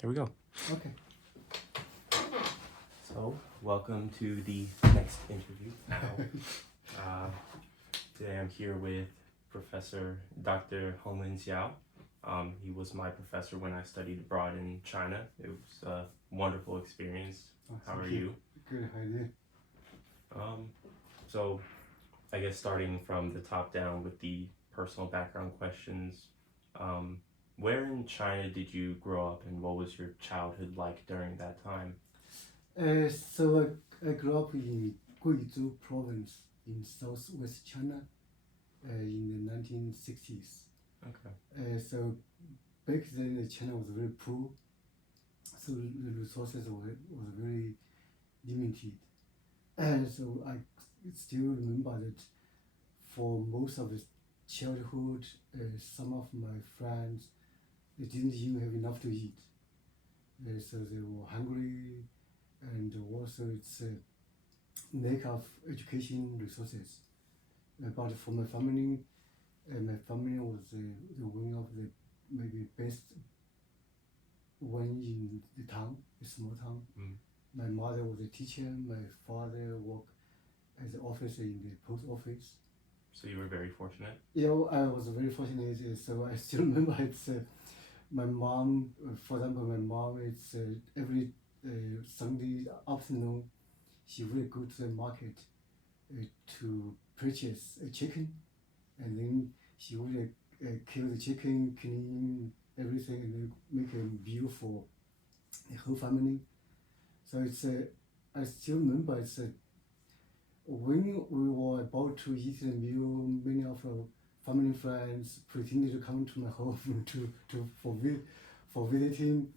Here we go. Okay. So, welcome to the next interview. Today I'm here with Professor Dr. Xiao. He was my professor when I studied abroad in China. It was a wonderful experience. How are you? Good, how are you? So, I guess starting from the top down with the personal background questions. Where in China did you grow up, and what was your childhood like during that time? So I grew up in Guizhou province in southwest China in the 1960s. Okay. So back then China was very poor, so the resources was very limited. So I still remember that for most of the childhood, some of my friends they didn't even have enough to eat. So they were hungry, and also it's a lack of education resources. But for my family was the one of the maybe best one in the town, a small town. My mother was a teacher, my father worked as an officer in the post office. So you were very fortunate? Yeah, I was very fortunate, so I still remember it's my mom, for example, my mom, it's every Sunday afternoon, she will go to the market to purchase a chicken, and then she will kill the chicken, clean everything, and then make a meal for the whole family. So it's I still remember it's when we were about to eat the meal, many of our family friends pretended to come to my home for visiting.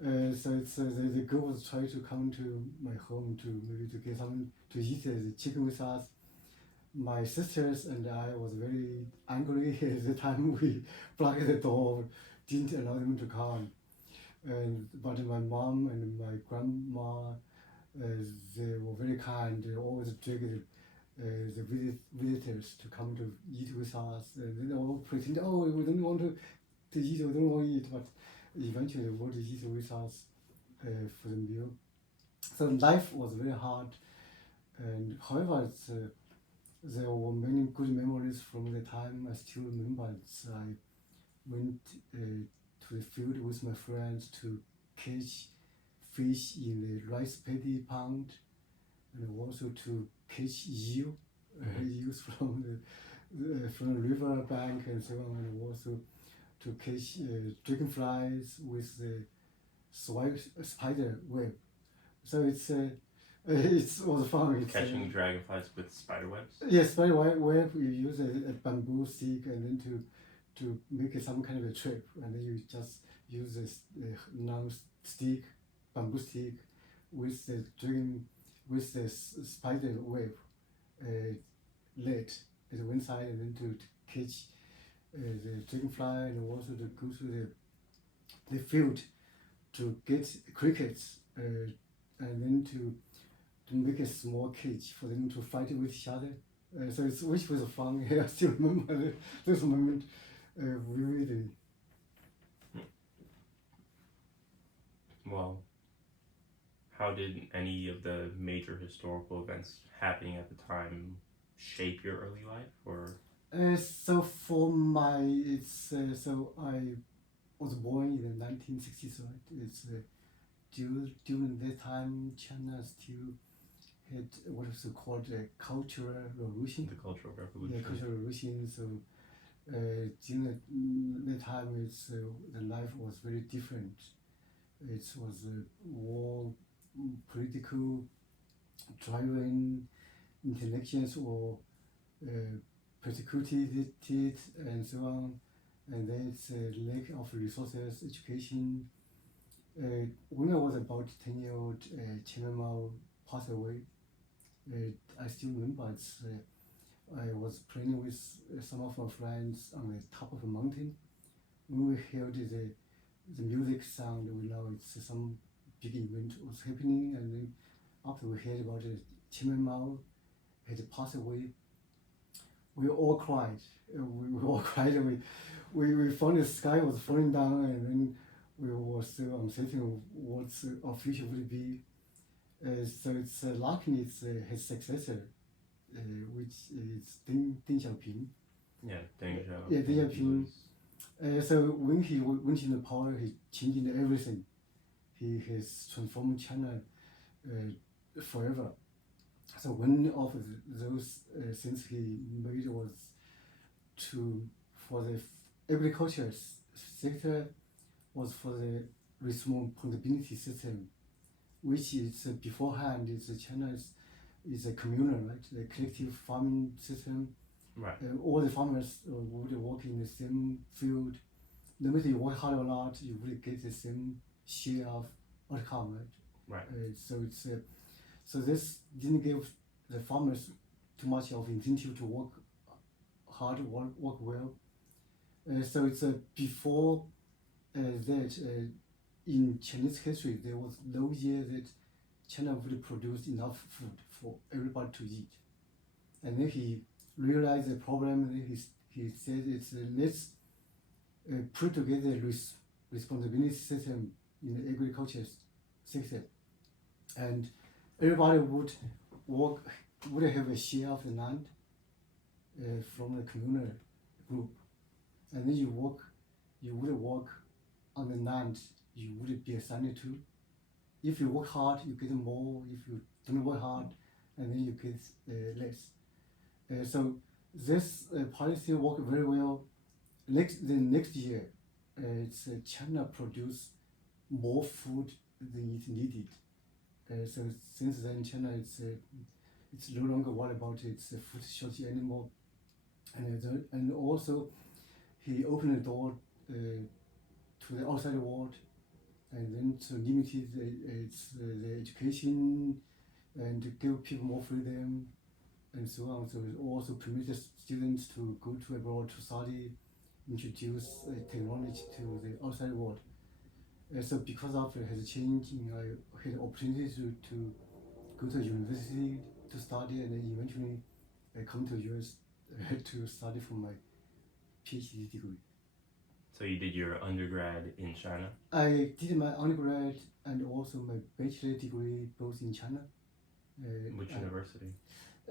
So it's the girls try to come to my home to maybe to get something to eat the chicken with us. My sisters and I was very angry at the time we blocked the door, didn't allow them to come. But my mom and my grandma, they were very kind. They always dragged the visitors to come to eat with us. And they all pretend, oh, we don't want to eat, we don't want to eat, but eventually they would eat with us for the meal. So life was very hard, and however, there were many good memories from the time. I still remember I went to the field with my friends to catch fish in the rice paddy pond, and also to catch eel, eels from the river bank and so on, and also to catch dragonflies with the spider web. So it was fun. Catching dragonflies with spider webs? Yes, spider web. You use a bamboo stick and then to make some kind of a trap, and then you just use a long stick, bamboo stick, with the spider web lead at one side, and then to catch the dragonfly, and also to go to the field to get crickets, and then to make a small cage for them to fight with each other. So which was fun. I still remember this moment vividly. Well, how did any of the major historical events happening at the time shape your early life, or? So for my, it's so I was born in the 1960s, right? It's during that time China still had what is called a cultural revolution. The Cultural Revolution. Yeah, cultural revolution. So during that time, the life was very different. It was war, political driven, intellectuals were persecuted and so on, and then it's a lack of resources, education. When I was about 10 years old, Chairman Mao passed away. I still remember I was playing with some of my friends on the top of a mountain. When we heard the music sound, we know it's some big event was happening, and then after we heard about it, Chairman Mao had passed away, we all cried. We all cried, and we found the sky was falling down, and then we were so uncertain what our future would be. So it's luckily it's his successor, which is Deng Xiaoping. Yeah, Deng Xiao. Yeah, Deng and he Xiaoping. was- So when he went in the power, he changed everything. He has transformed China forever. So one of those things he made was for the agriculture sector was for the responsibility system, which is beforehand China is a communal, right? The collective farming system. Right. All the farmers would work in the same field. No matter you work hard or not, you will get the same share of outcome, right? Right. So this didn't give the farmers too much of incentive to work hard, work well. So it's before that in Chinese history there was no year that China would produce enough food for everybody to eat. And then he realized the problem, and then he said let's put together responsibility system in the agriculture sector, and everybody would have a share of the land from the communal group, and then you would work on the land you would be assigned to. If you work hard, you get more. If you don't work hard, and then you get less. So this policy worked very well. The next year, China produced more food than it needed. So since then, China it's no longer worried about its food shortage anymore. And also, he opened the door to the outside world, and then to limit the education and to give people more freedom and so on. So it also permitted students to go to abroad to study, introduce technology to the outside world. So because of his change, I had the opportunity to go to university to study, and then eventually come to US to study for my PhD degree. So you did your undergrad in China? I did my undergrad and also my bachelor degree both in China. Which university?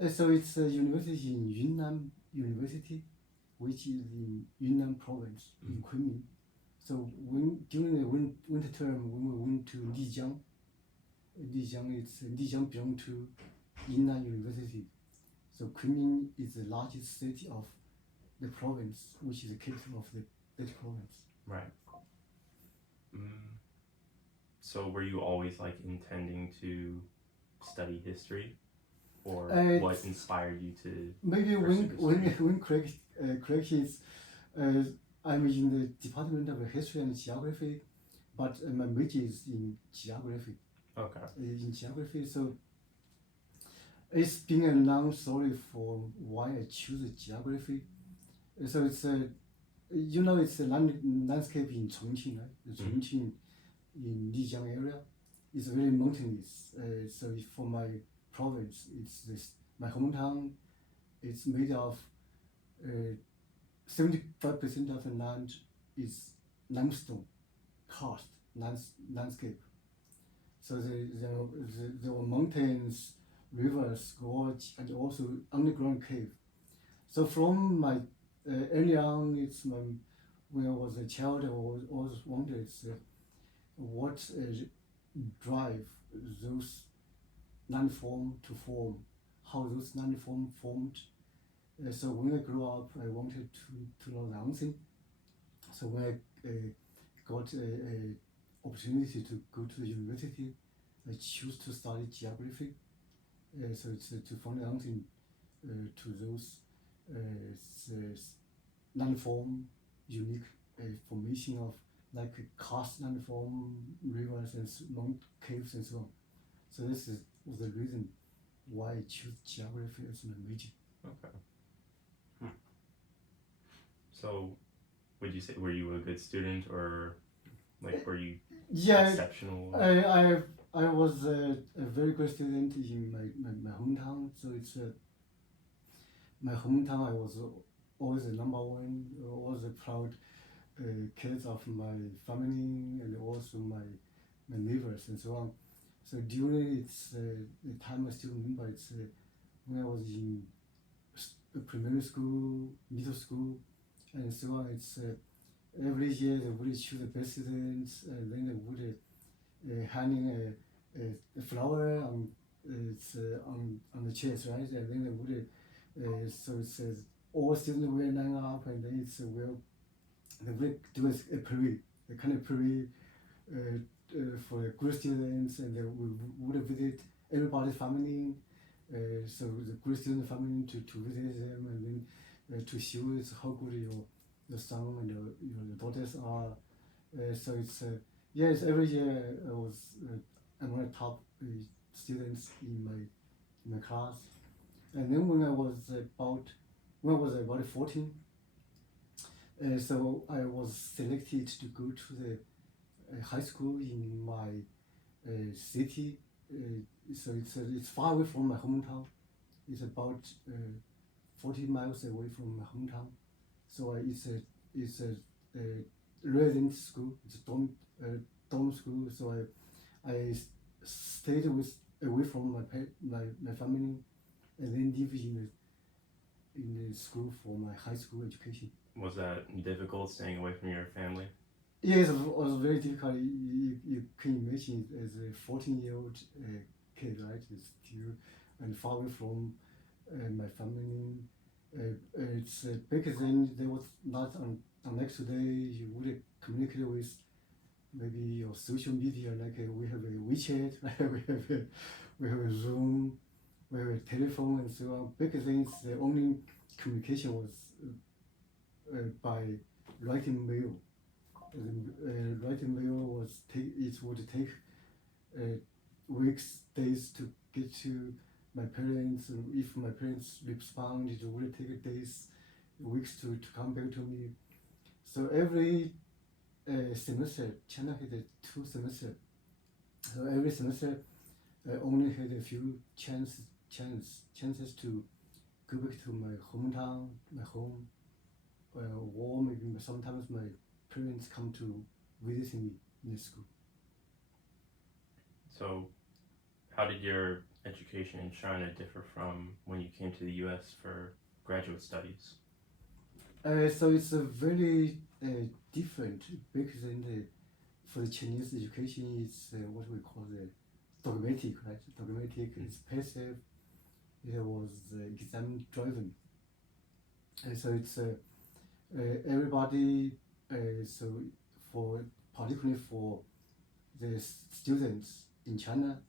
So it's a university in Yunnan University, which is in Yunnan province in Kunming. So during the winter term, when we went to Lijiang belongs to Yunnan University. So Kunming is the largest city of the province, which is the capital of that province. Right. So were you always like intending to study history, or what inspired you to? Maybe when correct is, I'm in the Department of History and Geography, but my major is in geography. Okay. In geography, so it's been a long story for why I choose geography. So it's it's a landscape in Chongqing, right? The Chongqing in Lijiang area is very mountainous. So for my province, my hometown. It's made of 75% of the land is limestone karst landscape. So there were mountains, rivers, gorge, and also underground cave. So from my early on, when I was a child, I always wondered what drive those landform to form, how those landform formed. So when I grew up, I wanted to know the answer. So when I got a opportunity to go to the university, I chose to study geography. So it's to find the answer to those landform, unique formation of like karst landform, rivers and mount caves and so on. So this was the reason why I chose geography as my major. Okay. So, would you say, were you a good student, or like were you exceptional? I was a very good student in my hometown. So it's my hometown. I was always the number one. Always proud kids of my family and also my neighbors and so on. So during its the time I still remember it's when I was in primary school, middle school, and so on. It's every year they would choose the presidents, and then they would hanging a flower on on the chairs, right? And then they would so it says all students will line up, and then it's they would do a parade, a kind of parade for the good students, and they would visit everybody's family. So the good student family to visit them, and then to show it's how good your son and your daughters are. So it's yes, every year I was I'm one of the top students in my class, and then when I was about 14, so I was selected to go to the high school in my city. So it's far away from my hometown. It's about 40 miles away from my hometown. So it's a resident school. It's a dorm school. So I stayed away from my family, and then live in the school for my high school education. Was that difficult staying away from your family? Yes, it was very difficult. You can imagine as a 14-year-old kid, right? It's still and far away from my family. It's back then there was not unlike today. You would communicate with maybe your social media, like we have a WeChat, we have a Zoom, we have a telephone, and so on. Back then, the only communication was by writing mail. Writing mail was it would take weeks, days to get to my parents. If my parents respond, it would take days, weeks to come back to me. So every semester, China had 2 semesters. So every semester, I only had a few chances to go back to my hometown, my home, or maybe sometimes my parents come to visit me in the school. So, how did your education in China differ from when you came to the U.S. for graduate studies? So it's a very different because for the Chinese education, it's what we call the dogmatic, right? Dogmatic is passive. It was exam driven. So it's everybody. So particularly for the students in China,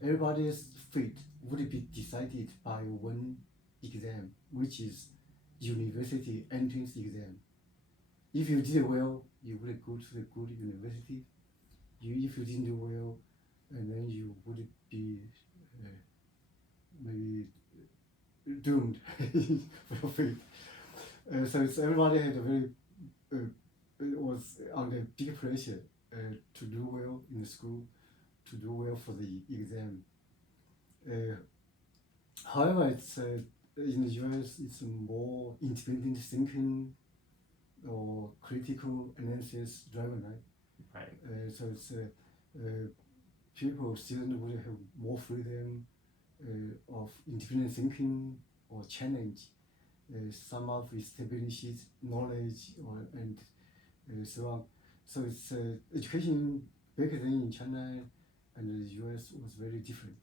everybody's fate would be decided by one exam, which is university entrance exam. If you did well, you would go to the good university. If you didn't do well, and then you would be maybe doomed for your fate. So it's everybody had a very was under big pressure to do well in the school, to do well for the exam. However, it's in the US, it's more independent thinking or critical analysis driven, right? Right. So it's students would have more freedom of independent thinking or challenge some of established knowledge and so on. So it's education back then in China and the US was very different.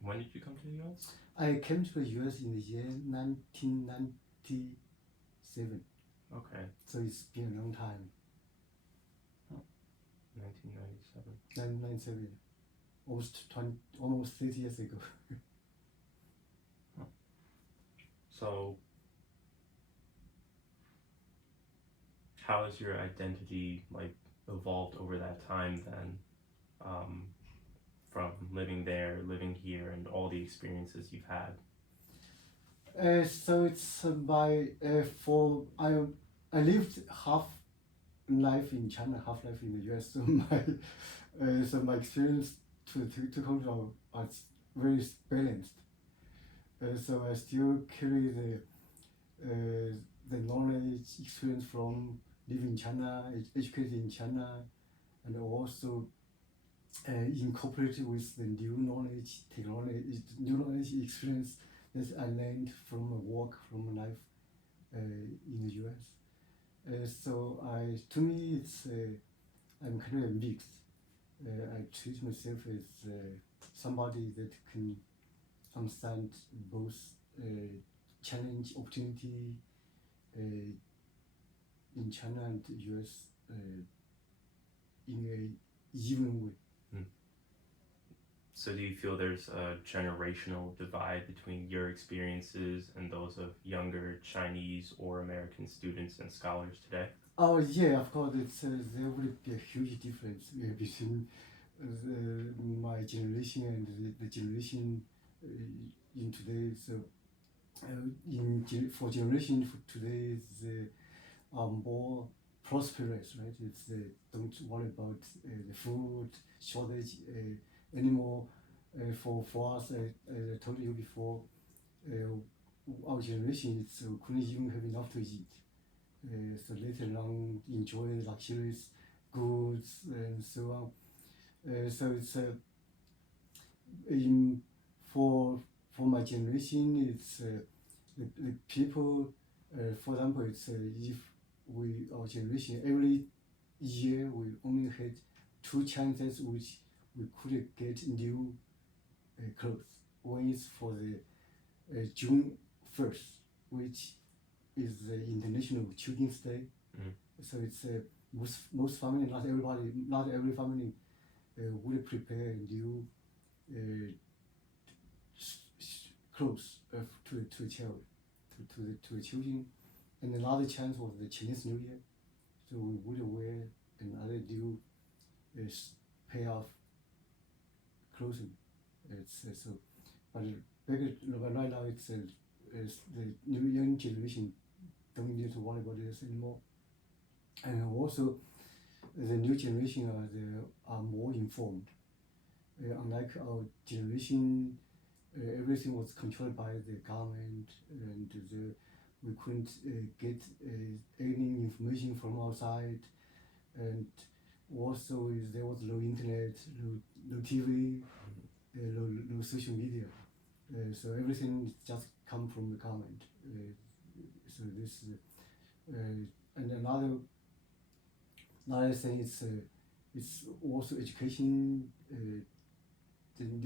When did you come to the U.S.? I came to the US in the year 1997. Okay. So it's been a long time. 1997. 1997, almost 30 years ago. So, how has your identity evolved over that time then, from living there, living here, and all the experiences you've had? So it's I lived half life in China, half life in the US. So my experience to come to is very balanced. So I still carry the knowledge experience from live in China, educated in China, and also incorporated with the new knowledge, technology, new knowledge experience that I learned from work, from life in the US. To me, I'm kind of a mix. I treat myself as somebody that can understand both challenge, opportunity in China and US in a even way. So do you feel there's a generational divide between your experiences and those of younger Chinese or American students and scholars today? Oh yeah, of course. There will be a huge difference between my generation and the generation in today. So for generation for today, they are more prosperous, right? Don't worry about the food shortage anymore. For us, I told you before, our generation couldn't even have enough to eat. So later on, enjoy luxurious goods and so on. So it's for my generation, it's the people. For example, it's if our generation every year we only had 2 chances which we could get new clothes. One is for the June 1st, which is the International Children's Day. So it's most family, not every family will prepare new clothes to a child, to the children. And another chance was the Chinese New Year, so we would wear another new pair of clothing. But right now it's the new young generation don't need to worry about this anymore. And also, the new generation are more informed. Unlike our generation, everything was controlled by the government, and we couldn't get any information from outside. And also, there was no internet, no TV, no social media. So everything just come from the government. So this and another thing is it's also education.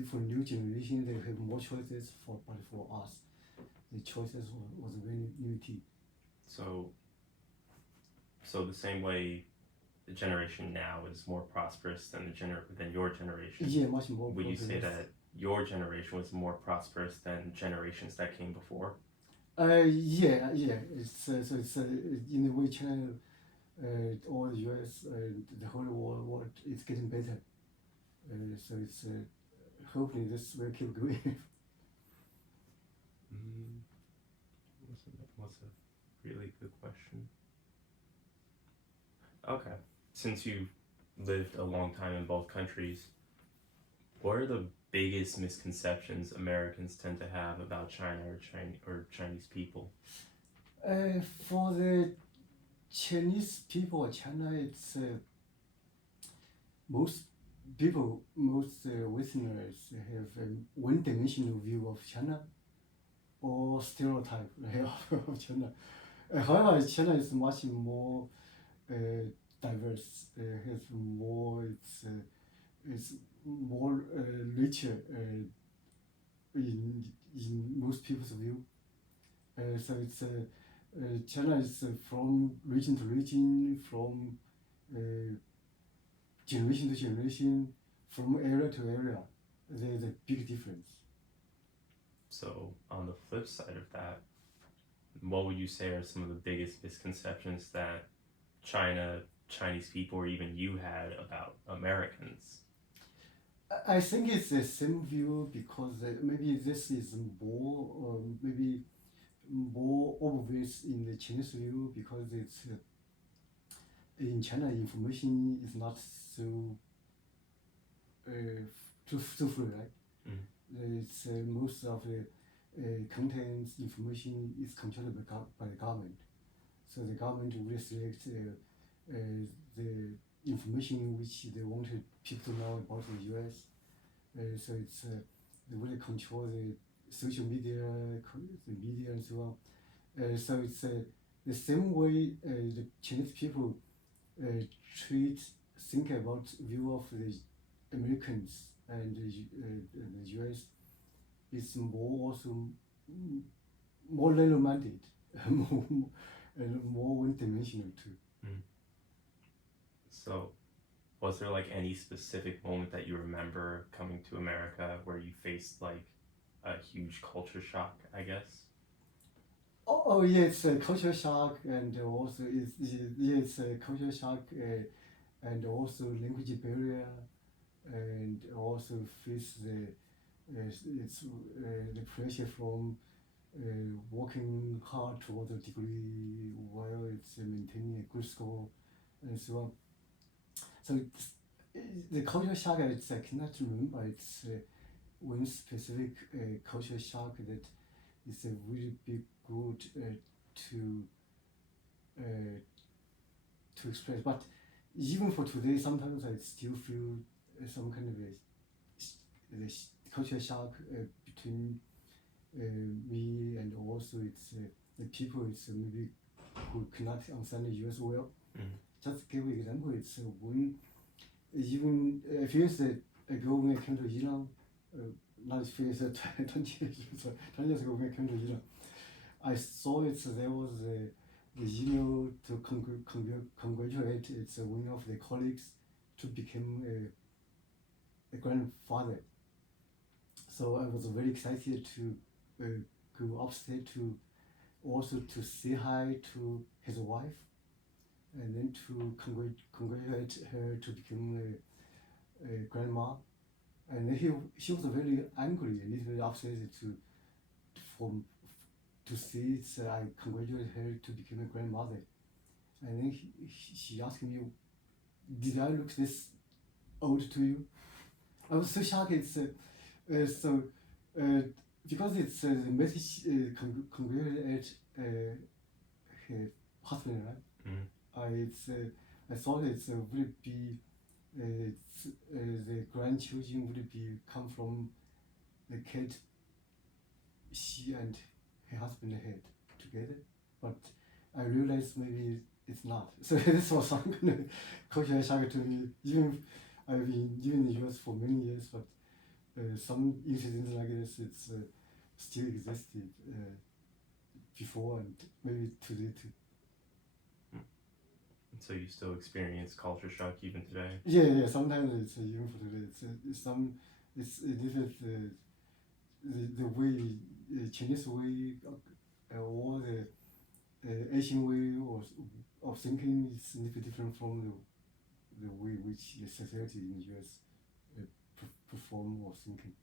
For new generation, they have more choices. But for us, the choices was very limited. So the same way the generation now is more prosperous than your generation. Yeah, much more. Would you say that your generation was more prosperous than generations that came before? Yeah. It's in a way China, or the US, the whole world is getting better. So it's hopefully this will keep going. What's a really good question? Okay, since you've lived a long time in both countries, what are the biggest misconceptions Americans tend to have about China or Chinese people? For the Chinese people, China, it's most Westerners have a one-dimensional view of China, or stereotype of China. However, China is much more diverse. Has more. It's more richer in most people's view. So it's China is from region to region, from generation to generation, from area to area. There's a big difference. So on the flip side of that, what would you say are some of the biggest misconceptions that Chinese people, or even you had about Americans? I think it's the same view, because maybe this is maybe more obvious in the Chinese view, because it's in China information is not so too free, right? It's most of the contents information is controlled by the government. So the government will select the information which they wanted people to know about the U.S. So it's they really control the social media, the media and so on. So it's the same way the Chinese people think about view of the Americans and the U.S. is more also more narrow-minded, more, and more one-dimensional too. So, was there like any specific moment that you remember coming to America where you faced like a huge culture shock, I guess? Oh yeah, it's a culture shock, and also it's a culture shock, and also language barrier, and also face it's the pressure from working hard toward a degree while it's maintaining a good score and so on. So it's, the culture shock, I cannot remember. It's one specific culture shock that is a really big good to express. But even for today, sometimes I still feel some kind of a culture shock between me and also it's the people it's maybe who cannot understand the US well. Just give an example, it's when even a few years ago when I came to Iran, not a few years, 20 years ago when I came to Iran, I saw there was the email to congratulate one of the colleagues to become a grandfather. So I was very excited to go upstairs to also to say hi to his wife, and then to congratulate her to become a grandma. And then she was very angry, a little bit upset to see I congratulate her to become a grandmother. And then she asked me, "Did I look this old to you?" I was so shocked. It's because it's the message congratulate her husband, right? I thought would be the grandchildren would be come from the kid she and her husband had together, but I realized maybe it's not. So this was some kind of cultural shock to me. Even I've been in the US for many years, but some incidents like this it's still existed before and maybe today too. So you still experience culture shock even today? Yeah. Sometimes it's even for today. It's a little the way Chinese way or the Asian way of thinking is a little different from the way which the society in the US perform or thinking.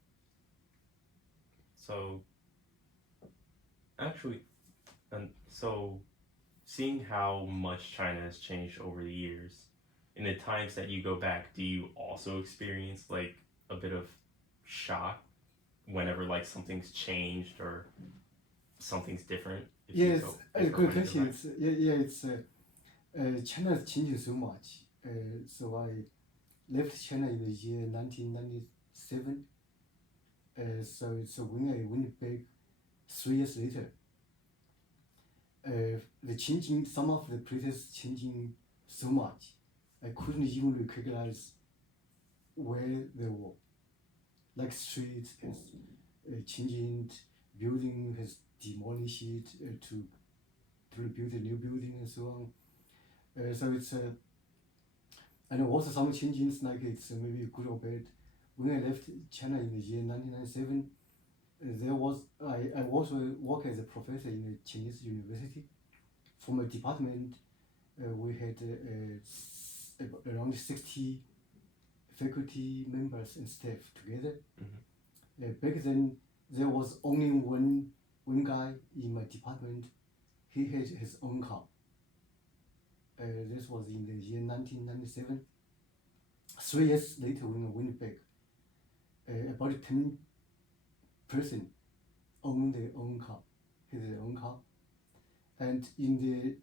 So, actually, and so seeing how much China has changed over the years, in the times that you go back, do you also experience like a bit of shock whenever like something's changed or something's different? Yes, a good question. It's China is changing so much. So I left China in the year 1997. So it's when I went back 3 years later. The changing, some of the places changing so much, I couldn't even recognize where they were. Like streets has changing, building has demolished to build a new building and so on. So it's and also some changes like it's maybe good or bad. When I left China in the year 1997, there was I also worked as a professor in a Chinese university. From a department, we had around 60 faculty members and staff together. Back then, there was only one guy in my department. He had his own car. This was in the year 1997. 3 years later, when I went back, about 10 person owned their own car, had their own car. And in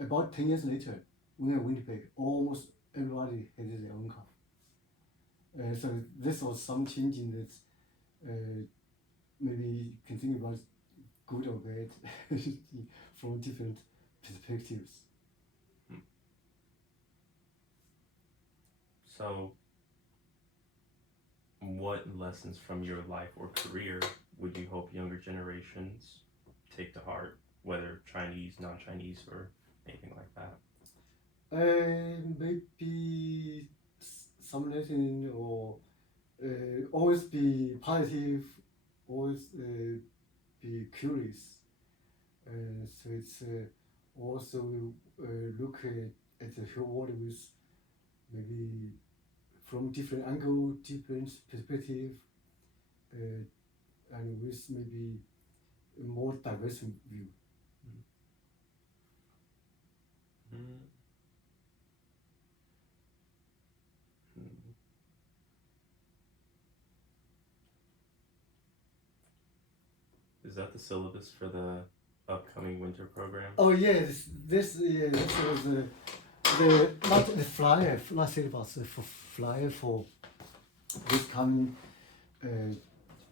about 10 years later, when I went back, almost everybody had their own car. So this was some changing that maybe you can think about good or bad from different perspectives. So, what lessons from your life or career would you hope younger generations take to heart, whether Chinese, non-Chinese, or anything like that? Maybe some lesson or always be positive, always be curious. So it's also look at the whole world with maybe from different angle, different perspective, and with maybe a more diverse view. Mm. Is that the syllabus for the upcoming winter program? Oh yes, this was the not the flyer, not syllabus, for flyer for this coming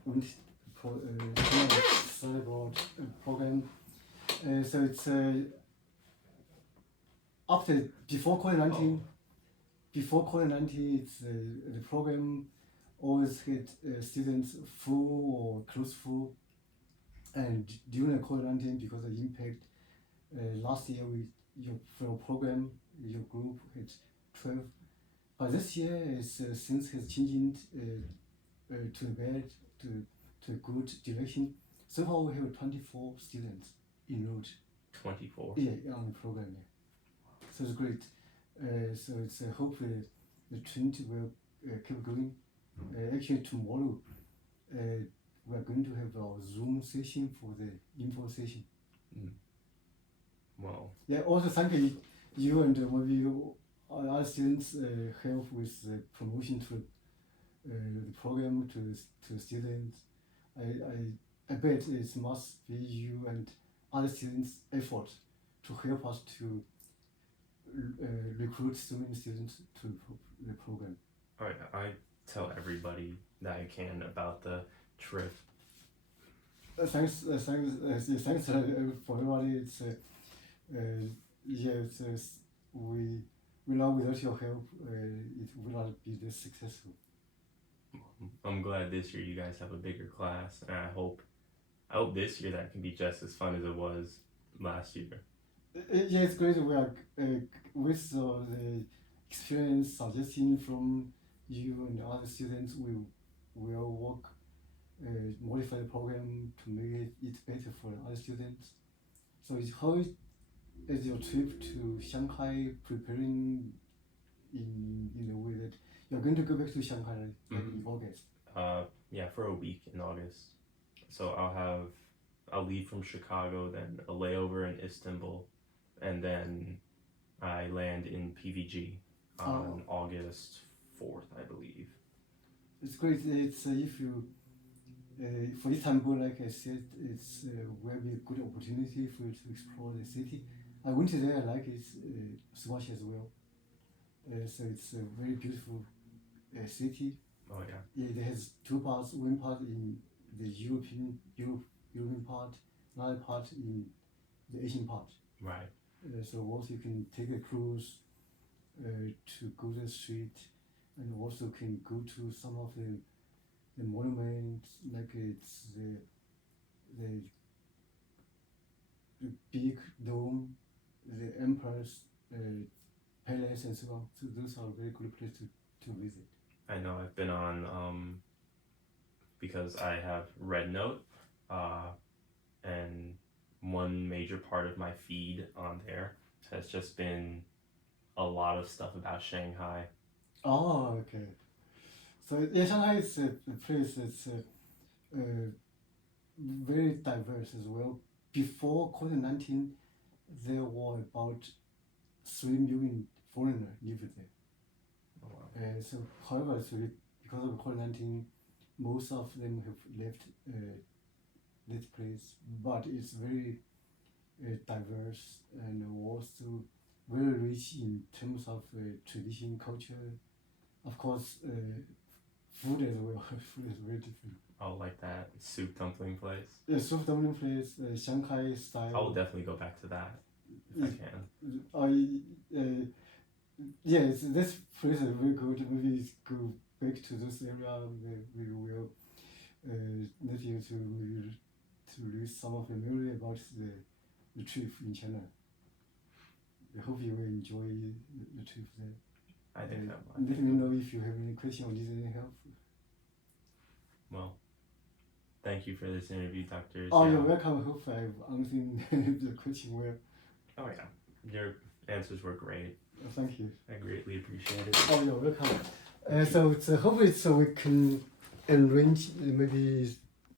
winter syllabus program. So it's after before COVID-19. Before COVID-19, it's the program always had students full or close full, and during COVID-19, because of the impact, last year for your program, your group had 12, but this year things has changed to the bad, to a good direction. So far we have 24 students enrolled. 24. Yeah, on the program. Yeah. So it's great. So it's hopefully the trend will keep going. Actually tomorrow we are going to have our Zoom session for the info session. Well, Yeah, also thank you and maybe other students help with the promotion to the program to students. I bet it must be you and other students' effort to help us to recruit so many students to the program. all right, I tell everybody that I can about the trip. Thanks for everybody. It's yes, we know without your help, it would not be this successful. I'm glad this year you guys have a bigger class, and I hope this year that can be just as fun as it was last year. Yeah, it's great. We are with the experience suggestion from you and other students. We will work modify the program to make it better for the other students. So how is your trip to Shanghai preparing in a way that you're going to go back to Shanghai in August? Yeah, for a week in August. So I'll leave from Chicago, then a layover in Istanbul, and then I land in PVG on August 4th, I believe. It's great. It's if you for Istanbul, like I said, it's will be a good opportunity for you to explore the city. I went there. I like it so much as well. So it's a very beautiful city. Oh yeah. Yeah, it has two parts. One part in the European part, another part in the Asian part. Right. So also you can take a cruise to go to the street, and also can go to some of the monuments, like it's the big dome, the emperor's palace, and so on. So those are very good places to visit. I know I've been on because I have Red Note, and one major part of my feed on there has just been a lot of stuff about Shanghai. Oh, okay. So yeah, Shanghai is a place that's very diverse as well. Before COVID-19, there were about 3 million foreigners living there. Oh, wow. So, however, so because of COVID-19, most of them have left this place, but it's very diverse, and also very rich in terms of tradition, culture. Of course, food as well. Food is very different. Oh, like that soup dumpling place. Yeah, soup dumpling place, Shanghai style. I will definitely go back to that if I can. Yes, this place is very good. Maybe go back to this area. We will let you to maybe to read some of the memory about the trip in China. I hope you will enjoy the trip there. I think Let me know if you have any question or need any help. Well, thank you for this interview, Dr. Oh, Xiao. you're welcome. I hope I've answered the question well. Oh yeah, your answers were great. Thank you. I greatly appreciate it. Oh, you're welcome. So hopefully we can arrange maybe